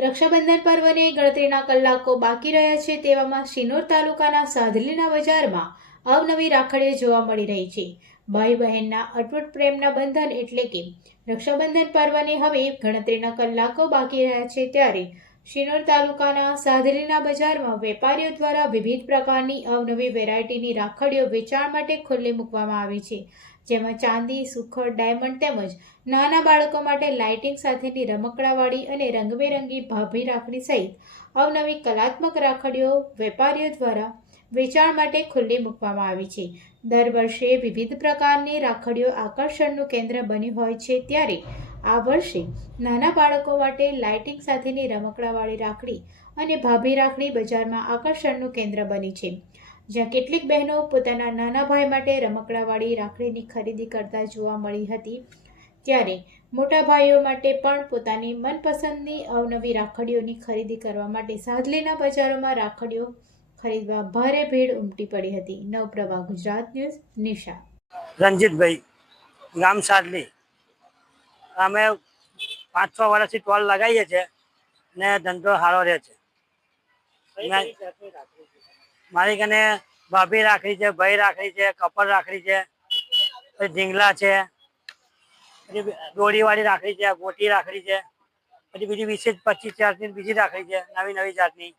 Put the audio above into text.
રક્ષાબંધન પર્વને ગણતરીના કલાકો બાકી રહ્યા છે તેવામાં શિનોર તાલુકાના સાધલીના બજારમાં અવનવી રાખડીઓ જોવા મળી રહી છે. ભાઈ બહેનના અટૂટ પ્રેમના બંધન એટલે કે રક્ષાબંધન પર્વને હવે ગણતરીના કલાકો બાકી રહ્યા છે ત્યારે શિનોર તાલુકાના સાધરીના બજારમાં વેપારીઓ દ્વારા વિવિધ પ્રકારની અવનવી વેરાયટીની રાખડીઓ વેચાણ માટે ખુલ્લી મૂકવામાં આવી છે. જેમાં ચાંદી, સુખડ, ડાયમંડ તેમજ નાના બાળકો માટે લાઇટિંગ સાથેની રમકડાવાળી અને રંગબેરંગી ભાભી રાખડી સહિત અવનવી કલાત્મક રાખડીઓ વેપારીઓ દ્વારા વેચાણ માટે ખુલ્લી મૂકવામાં આવી છે. દર વર્ષે વિવિધ પ્રકારની રાખડીઓ આકર્ષણનું કેન્દ્ર બની હોય છે ત્યારે આ વર્ષે નાના બાળકો માટે લાઇટિંગ સાથેની રમકડાવાળી રાખડી અને ભાભી રાખડી બજારમાં આકર્ષણનું કેન્દ્ર બની છે. જ્યાં કેટલીક બહેનો પોતાના નાના ભાઈ માટે રમકડાવાળી રાખડીની ખરીદી કરતા જોવા મળી હતી, ત્યારે મોટા ભાઈઓ માટે પણ પોતાની મનપસંદની અવનવી રાખડીઓની ખરીદી કરવા માટે સાદલીના બજારોમાં રાખડીઓ ખરીદવા ભારે ભીડ ઉમટી પડી હતી. નવપ્રભા, ગુજરાત ન્યૂઝ, નિશા. રંજીતભાઈ, ગામ સાદલી અમે પાંચ છ વર્ષથી ટોલ લગાવીએ છીએ ને ધંધો સારો રહે છે. મારી કને ભાભી રાખડી છે ભાઈ રાખડી છે કપલ રાખડી છે પછી ઢીંગલા છે પછી દોડીવાળી રાખડી છે ગોટી રાખડી છે પછી બીજી વીસ પચીસ જાતની બીજી રાખડી છે નવી નવી જાતની.